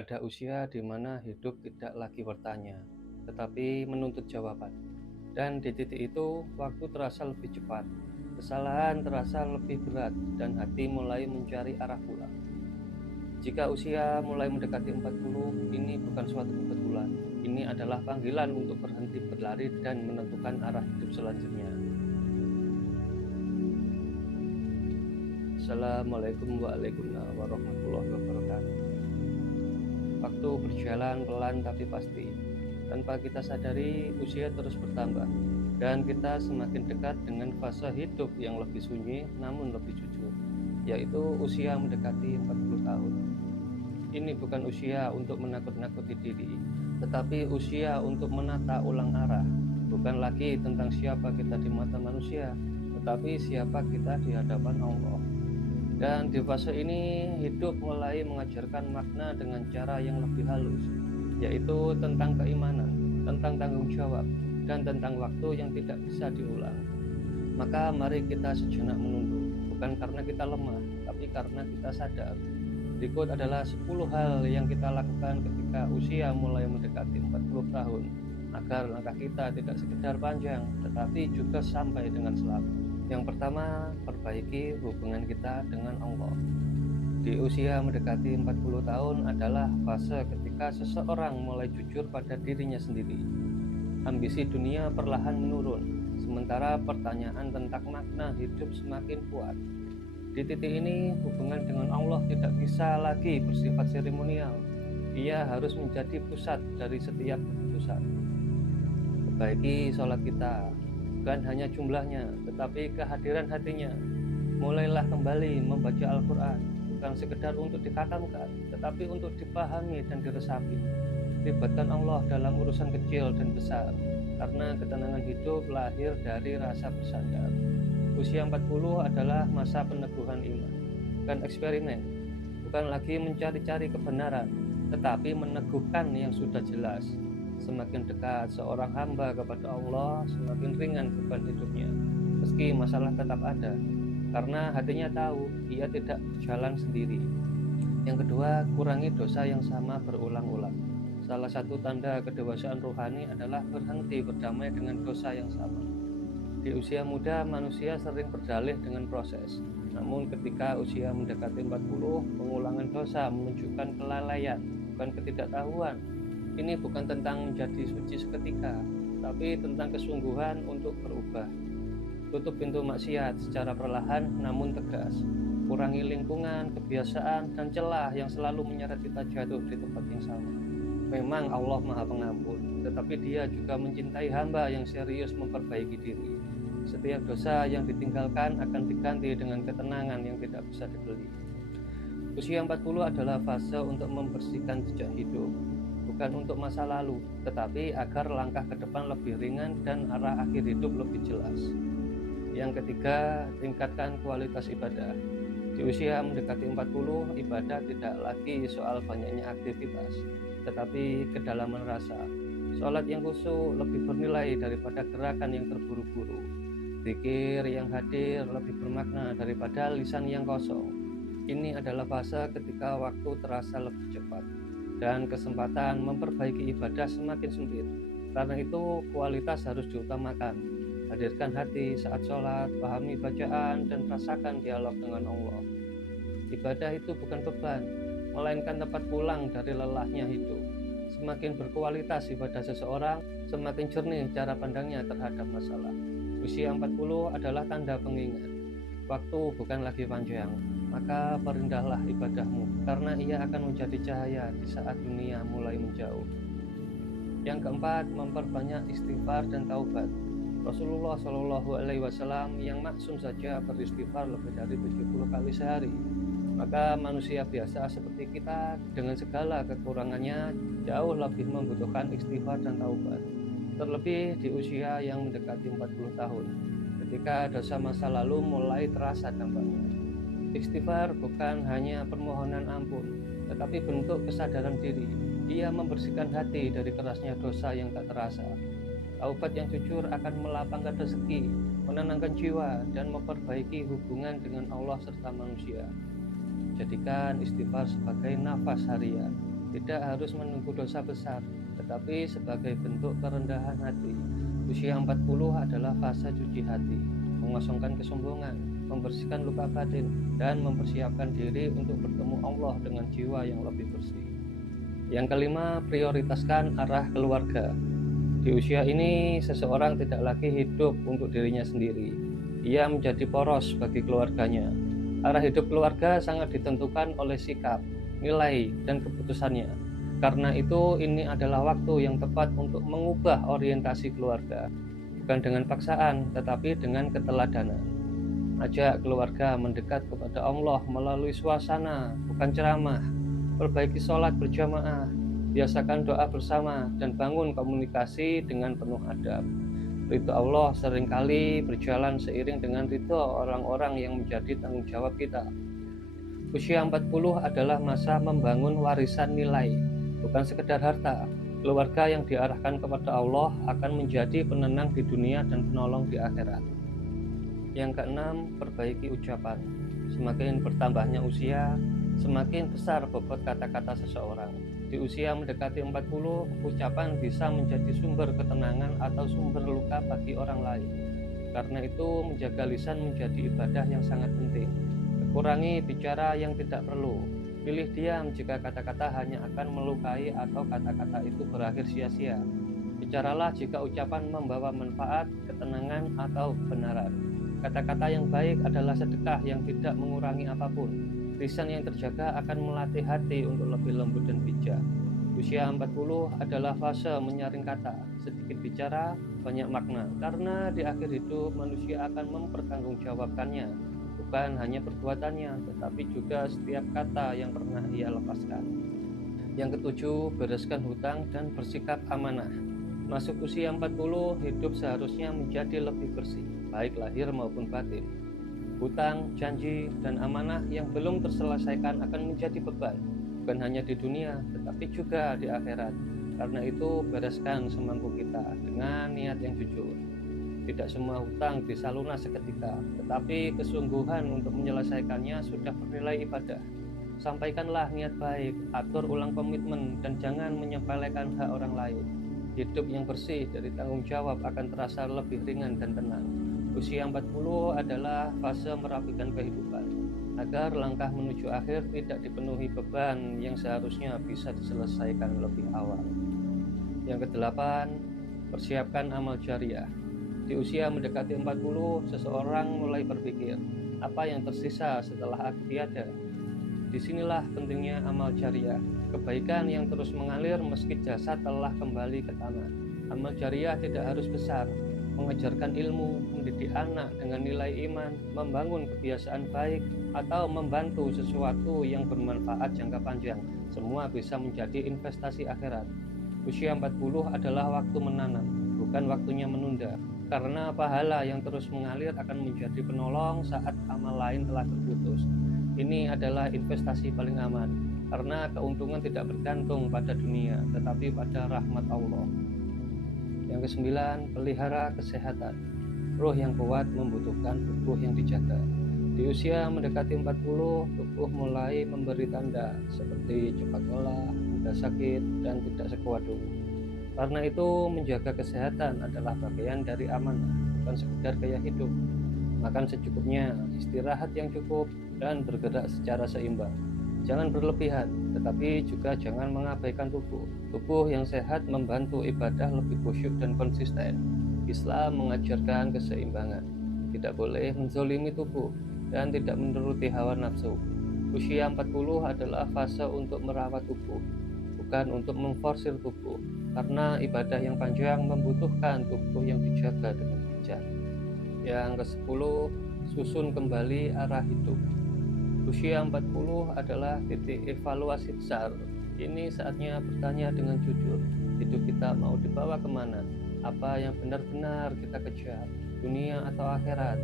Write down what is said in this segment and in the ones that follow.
Ada usia di mana hidup tidak lagi bertanya, tetapi menuntut jawaban. Dan di titik itu, waktu terasa lebih cepat, kesalahan terasa lebih berat, dan hati mulai mencari arah pulang. Jika usia mulai mendekati 40, ini bukan suatu kebetulan. Ini adalah panggilan untuk berhenti berlari dan menentukan arah hidup selanjutnya. Assalamualaikum warahmatullahi wabarakatuh. Waktu berjalan pelan tapi pasti. Tanpa kita sadari, usia terus bertambah, dan kita semakin dekat dengan fase hidup yang lebih sunyi namun lebih jujur, yaitu usia mendekati 40 tahun. Ini bukan usia untuk menakut-nakuti diri, tetapi usia untuk menata ulang arah. Bukan lagi tentang siapa kita di mata manusia, tetapi siapa kita di hadapan Allah. Dan di fase ini, hidup mulai mengajarkan makna dengan cara yang lebih halus, yaitu tentang keimanan, tentang tanggung jawab, dan tentang waktu yang tidak bisa diulang. Maka mari kita sejenak menunduk, bukan karena kita lemah, tapi karena kita sadar. Berikut adalah 10 hal yang kita lakukan ketika usia mulai mendekati 40 tahun, agar langkah kita tidak sekedar panjang, tetapi juga sampai dengan selamat. Yang pertama, perbaiki hubungan kita dengan Allah. Di usia mendekati 40 tahun adalah fase ketika seseorang mulai jujur pada dirinya sendiri. Ambisi dunia perlahan menurun, sementara pertanyaan tentang makna hidup semakin kuat. Di titik ini, hubungan dengan Allah tidak bisa lagi bersifat seremonial. Ia harus menjadi pusat dari setiap keputusan. Perbaiki sholat kita, bukan hanya jumlahnya, tetapi kehadiran hatinya. Mulailah kembali membaca Al-Quran, bukan sekedar untuk dikhatamkan, tetapi untuk dipahami dan diresapi. Libatkan Allah dalam urusan kecil dan besar, karena ketenangan hidup lahir dari rasa bersandar. Usia 40 adalah masa peneguhan iman, bukan eksperimen, bukan lagi mencari-cari kebenaran, tetapi meneguhkan yang sudah jelas. Semakin dekat seorang hamba kepada Allah, semakin ringan beban hidupnya, meski masalah tetap ada, karena hatinya tahu ia tidak berjalan sendiri. Yang kedua, kurangi dosa yang sama berulang-ulang. Salah satu tanda kedewasaan rohani adalah berhenti berdamai dengan dosa yang sama. Di usia muda, manusia sering berdalih dengan proses. Namun ketika usia mendekati 40, pengulangan dosa menunjukkan kelalaian, bukan ketidaktahuan. Ini bukan tentang menjadi suci seketika, tapi tentang kesungguhan untuk berubah. Tutup pintu maksiat secara perlahan namun tegas. Kurangi lingkungan, kebiasaan, dan celah yang selalu menyeret kita jatuh di tempat yang sama. Memang Allah Maha Pengampun, tetapi Dia juga mencintai hamba yang serius memperbaiki diri. Setiap dosa yang ditinggalkan akan diganti dengan ketenangan yang tidak bisa dibeli. Usia 40 adalah fase untuk membersihkan jejak hidup, bukan untuk masa lalu, tetapi agar langkah ke depan lebih ringan dan arah akhir hidup lebih jelas. Yang ketiga, tingkatkan kualitas ibadah. Di usia mendekati 40, ibadah tidak lagi soal banyaknya aktivitas, tetapi kedalaman rasa. Sholat yang khusyuk lebih bernilai daripada gerakan yang terburu-buru. Zikir yang hadir lebih bermakna daripada lisan yang kosong. Ini adalah fase ketika waktu terasa lebih cepat dan kesempatan memperbaiki ibadah semakin sempit. Karena itu, kualitas harus diutamakan. Hadirkan hati saat sholat, pahami bacaan, dan rasakan dialog dengan Allah. Ibadah itu bukan beban, melainkan tempat pulang dari lelahnya hidup. Semakin berkualitas ibadah seseorang, semakin jernih cara pandangnya terhadap masalah. Usia 40 adalah tanda pengingat. Waktu bukan lagi panjang, maka perindahlah ibadahmu, karena ia akan menjadi cahaya di saat dunia mulai menjauh. Yang keempat, memperbanyak istighfar dan taubat. Rasulullah Shallallahu Alaihi Wasallam yang maksum saja beristighfar lebih dari 70 kali sehari. Maka manusia biasa seperti kita dengan segala kekurangannya jauh lebih membutuhkan istighfar dan taubat. Terlebih di usia yang mendekati 40 tahun, ketika dosa masa lalu mulai terasa dampaknya. Istighfar bukan hanya permohonan ampun, tetapi bentuk kesadaran diri. Ia membersihkan hati dari kerasnya dosa yang tak terasa. Taubat yang jujur akan melapangkan rezeki, menenangkan jiwa, dan memperbaiki hubungan dengan Allah serta manusia. Jadikan istighfar sebagai nafas harian. tidak harus menunggu dosa besar, tetapi sebagai bentuk kerendahan hati. Usia 40 adalah fase cuci hati, mengosongkan kesombongan, membersihkan luka batin, dan mempersiapkan diri untuk bertemu Allah dengan jiwa yang lebih bersih. Yang kelima, prioritaskan arah keluarga. Di usia ini, seseorang tidak lagi hidup untuk dirinya sendiri. Ia menjadi poros bagi keluarganya. Arah hidup keluarga sangat ditentukan oleh sikap, nilai, dan keputusannya. Karena itu, ini adalah waktu yang tepat untuk mengubah orientasi keluarga. Bukan dengan paksaan, tetapi dengan keteladanan. Ajak keluarga mendekat kepada Allah melalui suasana, bukan ceramah. Perbaiki sholat berjamaah, biasakan doa bersama, dan bangun komunikasi dengan penuh adab. Ridho Allah seringkali berjalan seiring dengan ridho orang-orang yang menjadi tanggung jawab kita. Usia 40 adalah masa membangun warisan nilai, bukan sekedar harta. Keluarga yang diarahkan kepada Allah akan menjadi penenang di dunia dan penolong di akhirat. Yang keenam, perbaiki ucapan. Semakin bertambahnya usia, semakin besar bobot kata-kata seseorang. Di usia mendekati 40, ucapan bisa menjadi sumber ketenangan atau sumber luka bagi orang lain. Karena itu, menjaga lisan menjadi ibadah yang sangat penting. Kurangi bicara yang tidak perlu. Pilih diam jika kata-kata hanya akan melukai atau kata-kata itu berakhir sia-sia. Bicaralah jika ucapan membawa manfaat, ketenangan, atau kebenaran. Kata-kata yang baik adalah sedekah yang tidak mengurangi apapun. Lisan yang terjaga akan melatih hati untuk lebih lembut dan bijak. Usia 40 adalah fase menyaring kata. Sedikit bicara, banyak makna. Karena di akhir hidup manusia akan mempertanggungjawabkannya. Bukan hanya perbuatannya, tetapi juga setiap kata yang pernah ia lepaskan. Yang ketujuh, bereskan hutang dan bersikap amanah. Masuk usia 40, hidup seharusnya menjadi lebih bersih, baik lahir maupun batin. Hutang, janji, dan amanah yang belum terselesaikan akan menjadi beban, bukan hanya di dunia, tetapi juga di akhirat. Karena itu, bereskan semampu kita dengan niat yang jujur. Tidak semua hutang bisa lunas seketika, tetapi kesungguhan untuk menyelesaikannya sudah bernilai ibadah. Sampaikanlah niat baik, atur ulang komitmen, dan jangan menyepelekan hak orang lain. Hidup yang bersih dari tanggung jawab akan terasa lebih ringan dan tenang. Usia 40 adalah fase merapikan kehidupan, agar langkah menuju akhir tidak dipenuhi beban yang seharusnya bisa diselesaikan lebih awal. Yang kedelapan, persiapkan amal jariah. Di usia mendekati 40, seseorang mulai berpikir, apa yang tersisa setelah aku tiada? Disinilah pentingnya amal jariah, kebaikan yang terus mengalir meski jasad telah kembali ke tanah. Amal jariah tidak harus besar, mengajarkan ilmu, mendidik anak dengan nilai iman, membangun kebiasaan baik, atau membantu sesuatu yang bermanfaat jangka panjang. Semua bisa menjadi investasi akhirat. Usia 40 adalah waktu menanam, bukan waktunya menunda. Karena pahala yang terus mengalir akan menjadi penolong saat amal lain telah terputus. Ini adalah investasi paling aman, karena keuntungan tidak bergantung pada dunia, tetapi pada rahmat Allah. Yang kesembilan, pelihara kesehatan. Roh yang kuat membutuhkan tubuh yang dijaga. Di usia mendekati 40, tubuh mulai memberi tanda seperti cepat lelah, mudah sakit, dan tidak sekuat dulu. Karena itu, menjaga kesehatan adalah bagian dari amanah, bukan sekedar gaya hidup. Makan secukupnya, istirahat yang cukup, dan bergerak secara seimbang. Jangan berlebihan, tetapi juga jangan mengabaikan tubuh. Tubuh yang sehat membantu ibadah lebih khusyuk dan konsisten. Islam mengajarkan keseimbangan. Tidak boleh menzolimi tubuh dan tidak menuruti hawa nafsu. Usia 40 adalah fase untuk merawat tubuh, bukan untuk memforsir tubuh. Karena ibadah yang panjang membutuhkan tubuh yang dijaga dengan bijak. Yang ke-10, susun kembali arah hidup. Usia 40 adalah titik evaluasi besar. Ini saatnya bertanya dengan jujur, hidup kita mau dibawa kemana? Apa yang benar-benar kita kejar, dunia atau akhirat?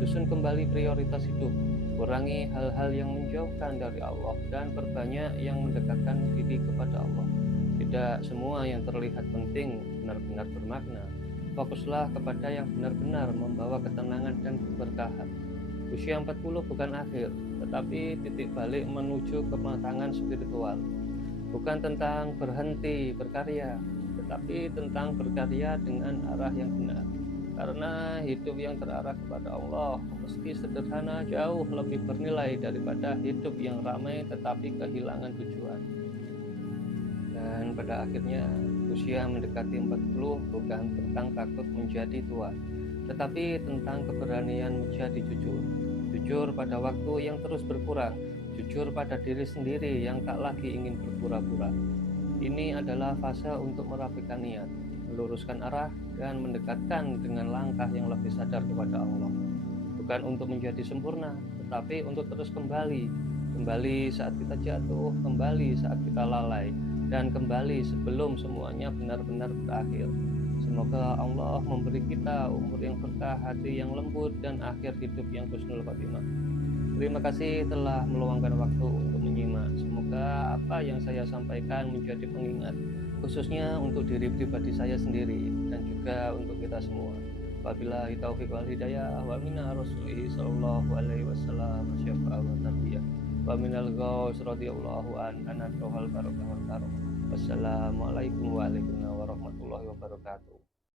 Susun kembali prioritas hidup, kurangi hal-hal yang menjauhkan dari Allah, dan perbanyak yang mendekatkan diri kepada Allah. Tidak semua yang terlihat penting benar-benar bermakna. Fokuslah kepada yang benar-benar membawa ketenangan dan keberkahan. Usia 40 bukan akhir, tetapi titik balik menuju kematangan spiritual. bukan tentang berhenti berkarya, tetapi tentang berkarya dengan arah yang benar. Karena hidup yang terarah kepada Allah meski sederhana jauh lebih bernilai daripada hidup yang ramai tetapi kehilangan tujuan. Dan pada akhirnya usia mendekati 40 bukan tentang takut menjadi tua, tetapi tentang keberanian menjadi jujur. Jujur pada waktu yang terus berkurang, jujur pada diri sendiri yang tak lagi ingin berpura-pura. Ini adalah fase untuk merapikan niat, meluruskan arah, dan mendekatkan dengan langkah yang lebih sadar kepada Allah. Bukan untuk menjadi sempurna, tetapi untuk terus kembali. Kembali saat kita jatuh, kembali saat kita lalai, dan kembali sebelum semuanya benar-benar berakhir. Semoga Allah memberi kita umur yang berkah, hati yang lembut, dan akhir hidup yang husnul khotimah. Terima kasih telah meluangkan waktu untuk menyimak. Semoga apa yang saya sampaikan menjadi pengingat, khususnya untuk diri pribadi saya sendiri dan juga untuk kita semua. Wabillahi taufiq wal hidayah wa minna rasulihi sallallahu alaihi wasallam syafa'a wa tarbiyah wa minal ghaus radhiyallahu an anatohal barakah wal karam. Wassalamualaikum warahmatullahi wabarakatuh.